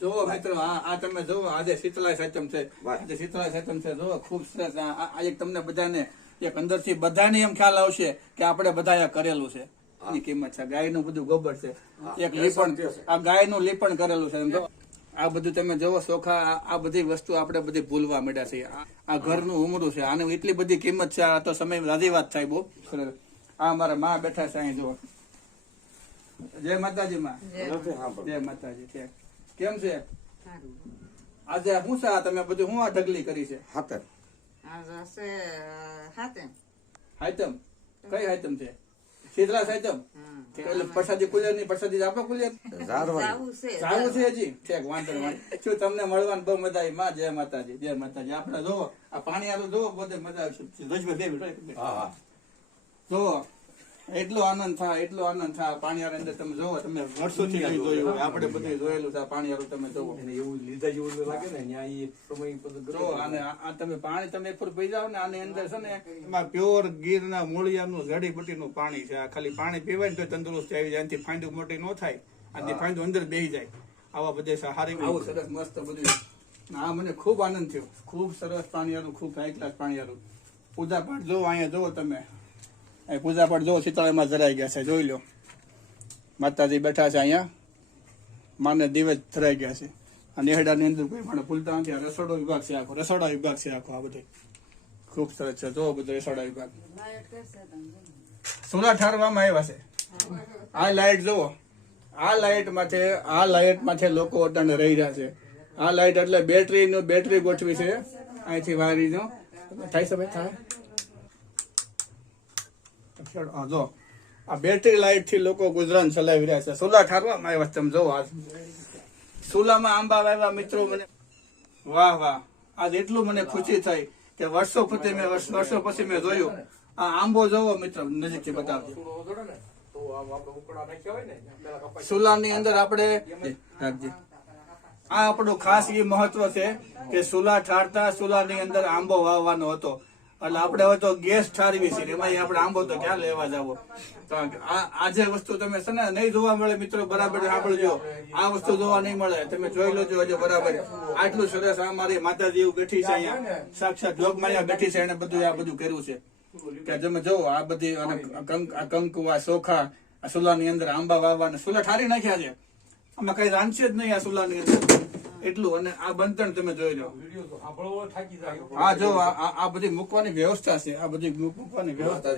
જોવો મિત્રો, આ તમે જોવો, આજે શીતળા સાતમ છે, આજે શીતળા સાતમ છે. જોવો ખૂબ સરસ. આ એક તમને બધાને એક અંદરથી બધાને એમ ખ્યાલ આવશે કે આપણે બધા કરેલું છે. એની કિંમત છે. ગાયનું બધું ગોબર છે, એક લીપણ, આ ગાયનું લીપણ કરેલું છે. આ બધું તમે જોવો ચોખા, આ બધી વસ્તુ આપણે બધી ભૂલવા માંડ્યા છે. આ ઘરનું ઉમરું છે, આને એટલી બધી કિંમત છે. આ તો સમય રાજી વાત થાય બહુ સરસ. આ મારા માં બેઠા છે અહીં, જુઓ. જય માતાજી માં. જય માતાજી. કેમ છે આજે? શું છે આ તમે બધું શું આ ઢગલી કરી છે? હાતમ. હાતમ કઈ હાતમ છે? શીતળા સાતમ. એટલે પ્રસાદી કુલિયર ની પ્રસાદી આપો કુલિયર સારું છે હજી. ઠેક, વાંધો નહીં. શું તમને મળવાની બહુ મજા આવી માં? જય માતાજી. જય માતાજી. આપણે જોવો આ પાણી આલું જોવો, બધે મજા આવશે. જોવો એટલો આનંદ થાય, એટલો આનંદ થાય પાણીયાર અંદર. તમે જોવો, તમે વર્ષોથી નહીં જોયું, આપણે બધું જોયેલું છે પાણીયારું. તમે જોવો એવું લીધા જેવું લાગે ને ત્યાં એ સમય જો. અને આ તમે પાણી તમે એકવાર પી જાવ ને, આની અંદર છે ને એમાં પ્યોર ગીરના મૂળિયાનું જડીબુટીનું પાણી છે. આ ખાલી પાણી પીવાય ને તો તંદુરસ્તી આવી જાય. આનાથી ફાંદું મોટી ન થાય, આનાથી ફાંદું અંદર બેસી જાય. આવા બધે સારી આવું સરસ મસ્ત બધું. હા, મને ખૂબ આનંદ થયો. ખૂબ સરસ પાણીયારું, ખૂબ હાઈ ક્લાસ પાણીયારું. પૂજા પાઠ જોવો, અહીંયા જોવો તમે પૂજા પાઠ જોવો. શીતળામાં જરાઈ ગયા છે, જોઈ લો. માતાજી બેઠા છે અહીંયા, માને દિવસ ધરાઈ ગયા છે. આ નેહડાની અંદર કોઈ પણ ભૂલતા નથી. આ રસોડો વિભાગ છે આખો, રસોડા વિભાગ છે આખો. આ બધે ખૂબ સરસ છે. જોવો બધો રસોડા વિભાગ. સોલા ઠારવામાં આવ્યા છે. આ લાઈટ જોવો, આ લાઈટ માથે લોકો અટાણે રહી રહ્યા છે. આ લાઈટ એટલે બેટરી ગોઠવી છે અહીંથી વારીનો. થાય છે ભાઈ? થાય. જો આ બેટરી લાઈટ થી લોકો ગુજરાન ચલાવી રહ્યા છે. સોલા ઠારવામાં આવ્યા. તમે જોવો, આ સોલામાં આંબા વાવ્યા મિત્રો. મને વાહ વાહ, આજ એટલું મને ખુશી થઈ કે વર્ષો પછી મેં જોયું. આ આંબો જોવો મિત્રો, નજીકથી બતાવજો. સુલાની અંદર આપણે આ આપણું ખાસ એ મહત્વ છે કે સુલા ઠારતા સુલાની અંદર આંબો વાવવાનો હતો. એટલે આપણે હવે તો ગેસ ઠારવી છે, એમાં આપણે આંબો તો ક્યાં લેવા જાવો. તો આ જે વસ્તુ તમે છે ને નહીં જોવા મળે મિત્રો, બરાબર સાંભળજો. આ વસ્તુ જોવા નહીં મળે, તમે જોઈ લોજો હજુ બરાબર. આટલું સરસ આ મારી માતાજી એવું બેઠી છે અહીંયા, સાક્ષાત જોગમાયા બેઠી છે. એને બધું આ બધું કર્યું છે કે તમે જોવો. આ બધી કંકુ, આ ચોખા, આ સુલાની અંદર આંબા વાવવાના સુલા ઠારી નાખ્યા છે. આમાં કઈ રાંધશે જ નહીં આ સુલાની અંદર એટલું. અને આ બંધન તમે જોઈ લો. હા, જો આ બધી મૂકવાની વ્યવસ્થા છે. આ બધી મૂકવાની વ્યવસ્થા.